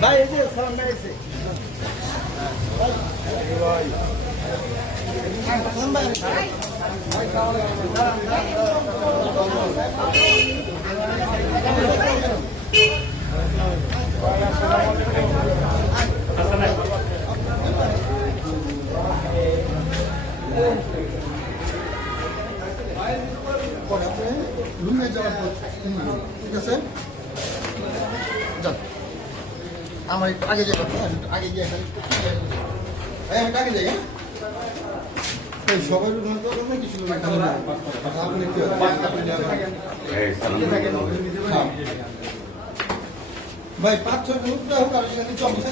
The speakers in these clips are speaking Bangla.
Bye, it is. আমার একটু আগে যাই আগে গিয়ে আমি আগে যাই হ্যাঁ? সবাই কিছু আপনি কি। ভাই পাঁচ ছয় মিনিট তো হোক আর সেখানে চব্বিশ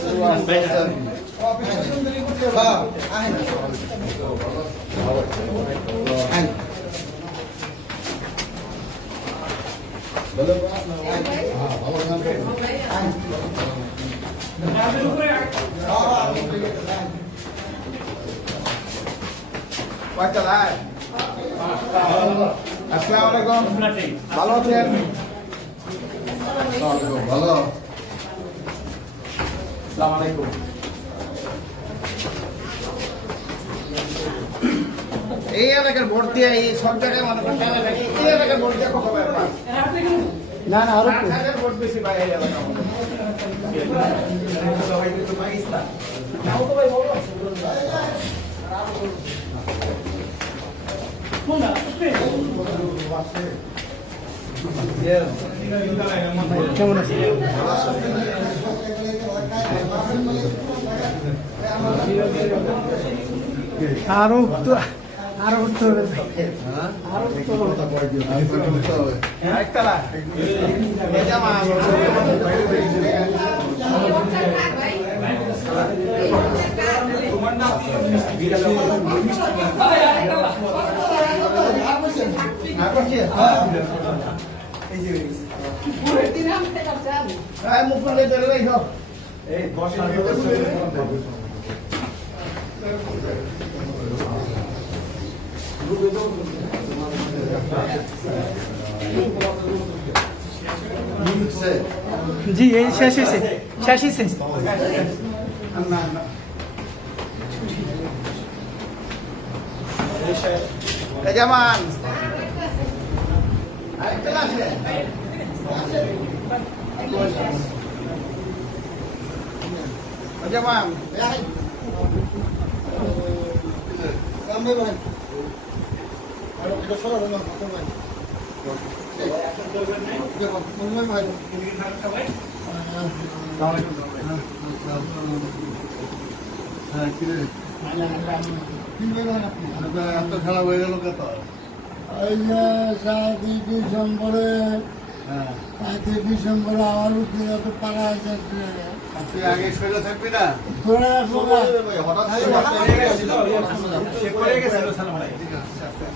আসসালামু আলাইকুম ভালো আছেন? ভালো। আসসালামু আলাইকুম এই এলাকার ভোট দিয়ে এই সব জায়গায় মনে করেন এই এলাকার ভোট দিয়ে কত ব্যাপার না না আরও হাজার ভোট বেশি ভাই এই এলাকার মধ্যে। সবাই কিন্তু পাকিস্তান। নাও তো ভাই বলো। কেমন আছে আরো উঠতে আরও উঠতে হবে আরও উঠতে হবে একতলা। এই জামা। এই আরেকটা আছে ওই জামান কামে ভাই আর এটা সরো না হাতে ভাই দেখো মনে ভাই হ্যাঁ কিরে কি বলেন আপনি এত খারাপ হয়ে গেল কত এই যে সাতই ডিসেম্বরে সাতই ডিসেম্বরে আমার উপরে এত পাড়া আছে তুই আগে সইলে থাকবি না না। হঠাৎ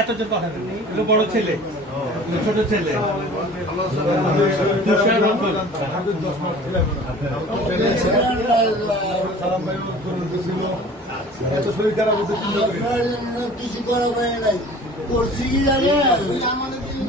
এতজন কথা বলি। বড় ছেলে। ছোট ছেলে। তুষার রঞ্জন আপনার জন্য কিছু করা হয় নাই। করছি কি জানেন?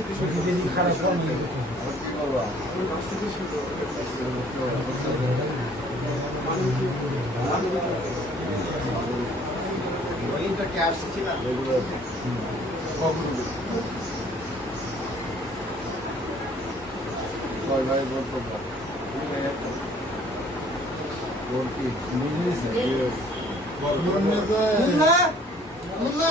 কিছু দিয়ে দাও গলি দুই বাইরে কিছু দিয়ে দাও। তখন যাও। ছয় ভাই বোন তোমরা বোন কি? মুন্না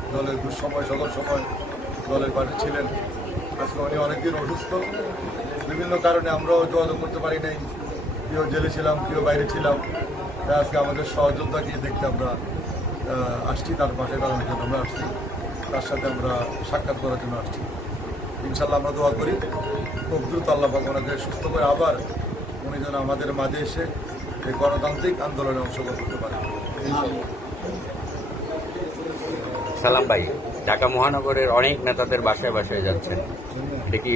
দলের দুঃসময় সময় দলের পাশে ছিলেন। আজকে উনি অনেকদিন অসুস্থ। বিভিন্ন কারণে আমরাও যোগাযোগ করতে পারি নাই। কেউ জেলে ছিলাম কেউ বাইরে ছিলাম। তাই আজকে আমাদের সহযোদ্ধাকে দেখতে আমরা আসছি তার পাশে দাঁড়ানোর জন্য আমরা আসছি। তার সাথে আমরা সাক্ষাৎ করার জন্য আসছি। ইনশাল্লাহ আমরা দোয়া করি। খুব দ্রুত আল্লাহ ওনাকে সুস্থ করে আবার উনি যেন আমাদের মাঝে এসে এই গণতান্ত্রিক আন্দোলনে অংশগ্রহণ করতে পারে সালাম ভাই ঢাকা মহানগরের অনেক নেতাদের বাসায় বাসায় যাচ্ছেন। এটা কি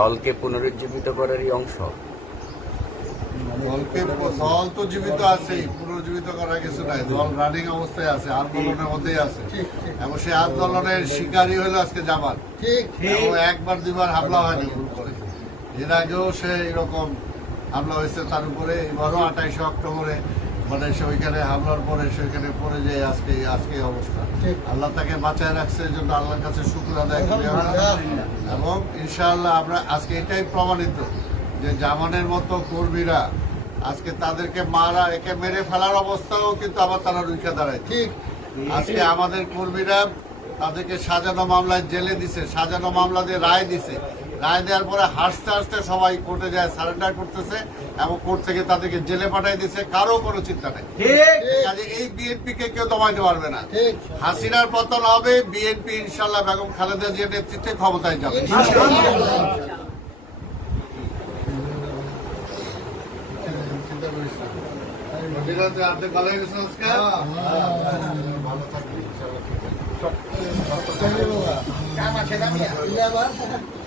দলকে পুনরুজ্জীবিত করারই অংশ? দলকে দল তো জীবিত আছেই পুনর্জীবিত করার কিছু নাই। দল রানিং অবস্থায় আছে আন্দোলনের মধ্যেই আছে। এবং সেই আন্দোলনের শিকারই হলো আজকে জামাত। ঠিক এবং একবার দুবার হামলা হয়নি। এর আগেও সে এরকম হামলা হয়েছে তার উপরে এবারও আঠাইশে অক্টোবরে মানে সে ওইখানে হামলার পরে সেখানে পড়ে যায় আজকে আজকে অবস্থা। আল্লাহ তাকে বাঁচায় রাখছে এই জন্য আল্লাহর কাছে শুক্র আদায় করি। এবং ইনশাআল্লাহ আমরা আজকে এটাই প্রমাণিত যে জামানের মতো কর্মীরা আজকে তাদেরকে মারা একে মেরে ফেলার অবস্থাও কিন্তু আবার তারা রুখে দাঁড়ায়। ঠিক। আজকে আমাদের কর্মীরা তাদেরকে সাজানো মামলায় জেলে দিছে সাজানো মামলা দিয়ে রায় দিছে। রায় দেওয়ার পরে হাসতে হাসতে সবাই কোর্টে যায় সারেন্ডার করতেছে এবং কোর্ট থেকে তাদেরকে জেলে পাঠাই দিছে। কারও কোনো চিন্তা নেই। কাজে এই বিএনপি কে কেউ দমাইতে পারবে না। হাসিনার পতন হবে বিএনপি ইনশাল্লাহ বেগম খালেদা জিয়ার নেতৃত্বে ক্ষমতায় যাবে। ঠিক আছে আপনি ভালো হয়ে গেছেন আজকে ভালো থাকবেন